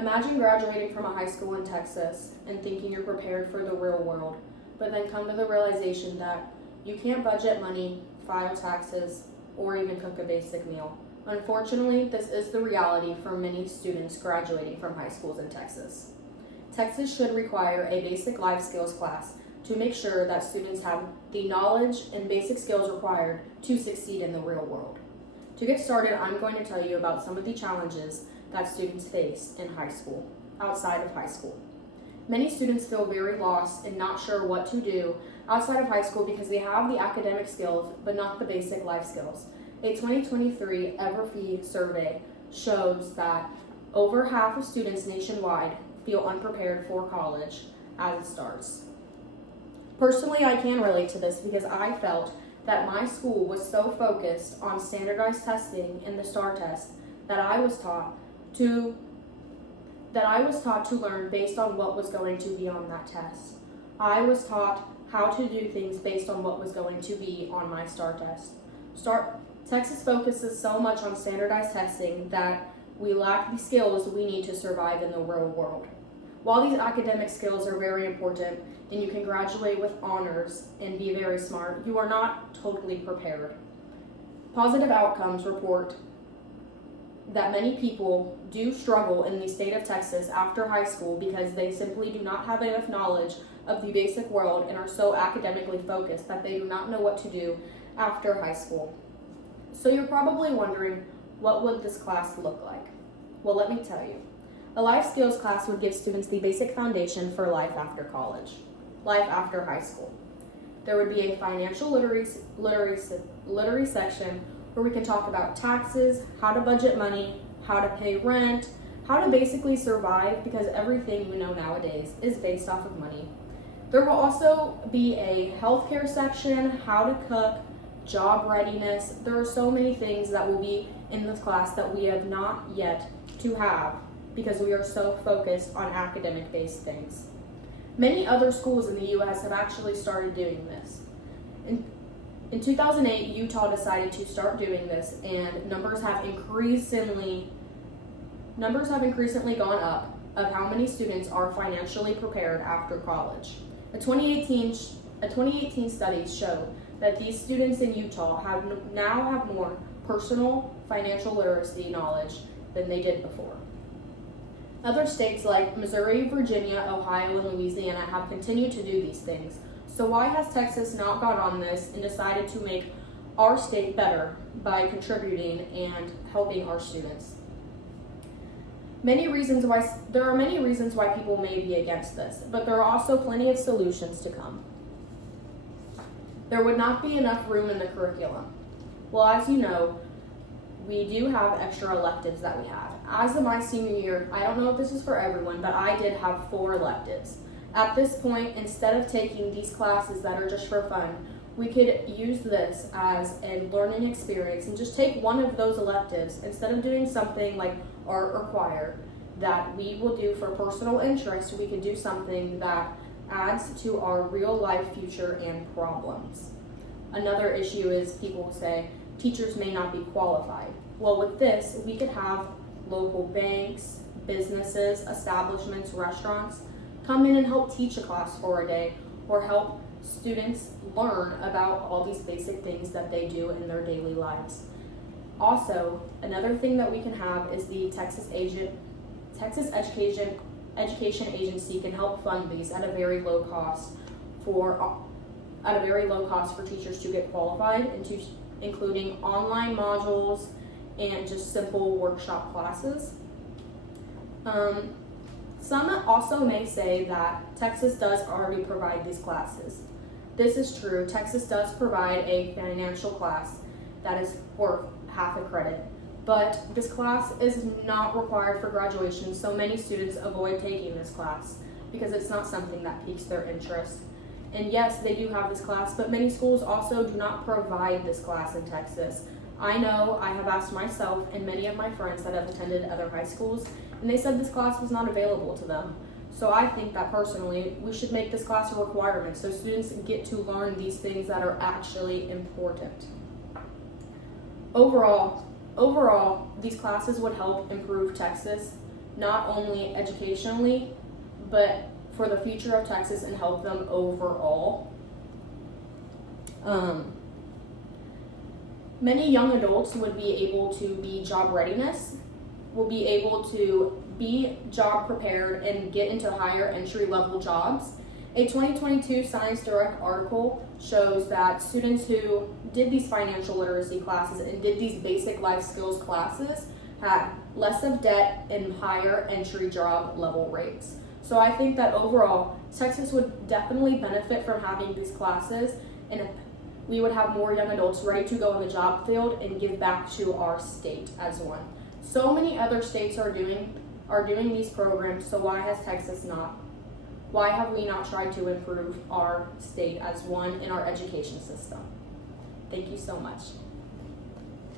Imagine graduating from a high school in Texas and thinking you're prepared for the real world, but then come to the realization that you can't budget money, file taxes, or even cook a basic meal. Unfortunately, this is the reality for many students graduating from high schools in Texas. Texas should require a basic life skills class to make sure that students have the knowledge and basic skills required to succeed in the real world. To get started, I'm going to tell you about some of the challenges that students face in high school, outside of high school. Many students feel very lost and not sure what to do outside of high school because they have the academic skills but not the basic life skills. A 2023 Everfee survey shows that over half of students nationwide feel unprepared for college as it starts. Personally, I can relate to this because I felt that my school was so focused on standardized testing and the STAR test that I was taught to learn based on what was going to be on that test. I was taught how to do things based on what was going to be on my STAR test. Texas focuses so much on standardized testing that we lack the skills we need to survive in the real world. While these academic skills are very important and you can graduate with honors and be very smart, you are not totally prepared. Positive Outcomes report that many people do struggle in the state of Texas after high school because they simply do not have enough knowledge of the basic world and are so academically focused that they do not know what to do after high school. So you're probably wondering, what would this class look like? Well, let me tell you. A life skills class would give students the basic foundation for life after college, life after high school. There would be a financial literacy section where we can talk about taxes, how to budget money, how to pay rent, how to basically survive because everything you know nowadays is based off of money. There will also be a healthcare section, how to cook, job readiness. There are so many things that will be in this class that we have not yet to have because we are so focused on academic-based things. Many other schools in the U.S. have actually started doing this. In 2008, Utah decided to start doing this, and numbers have increasingly gone up of how many students are financially prepared after college. A 2018 study showed that these students in Utah now have more personal financial literacy knowledge than they did before. Other states like Missouri, Virginia, Ohio, and Louisiana have continued to do these things. So why has Texas not got on this and decided to make our state better by contributing and helping our students? There are many reasons why people may be against this, but there are also plenty of solutions to come. There would not be enough room in the curriculum. Well, as you know, we do have extra electives that we have. As of my senior year, I don't know if this is for everyone, but I did have 4 electives. At this point, instead of taking these classes that are just for fun, we could use this as a learning experience and just take one of those electives instead of doing something like art or choir that we will do for personal interest. We could do something that adds to our real life future and problems. Another issue is people say teachers may not be qualified. Well, with this, we could have local banks, businesses, establishments, restaurants come in and help teach a class for a day or help students learn about all these basic things that they do in their daily lives. Also, another thing that we can have is the Texas Education Agency can help fund these at a very low cost for teachers to get qualified, including online modules and just simple workshop classes. Some also may say that Texas does already provide these classes. This is true. Texas does provide a financial class that is worth half a credit, but this class is not required for graduation, so many students avoid taking this class because it's not something that piques their interest. And yes, they do have this class, but many schools also do not provide this class in Texas. I know I have asked myself and many of my friends that have attended other high schools, and they said this class was not available to them. So I think that personally, we should make this class a requirement so students get to learn these things that are actually important. Overall, these classes would help improve Texas not only educationally, but for the future of Texas and help them overall. Many young adults would be able to be job readiness, will be able to be job prepared and get into higher entry level jobs. A 2022 Science Direct article shows that students who did these financial literacy classes and did these basic life skills classes had less of debt and higher entry job level rates. So I think that overall, Texas would definitely benefit from having these classes, and we would have more young adults ready to go in the job field and give back to our state as one. So many other states are doing these programs, so why has Texas not? Why have we not tried to improve our state as one in our education system? Thank you so much.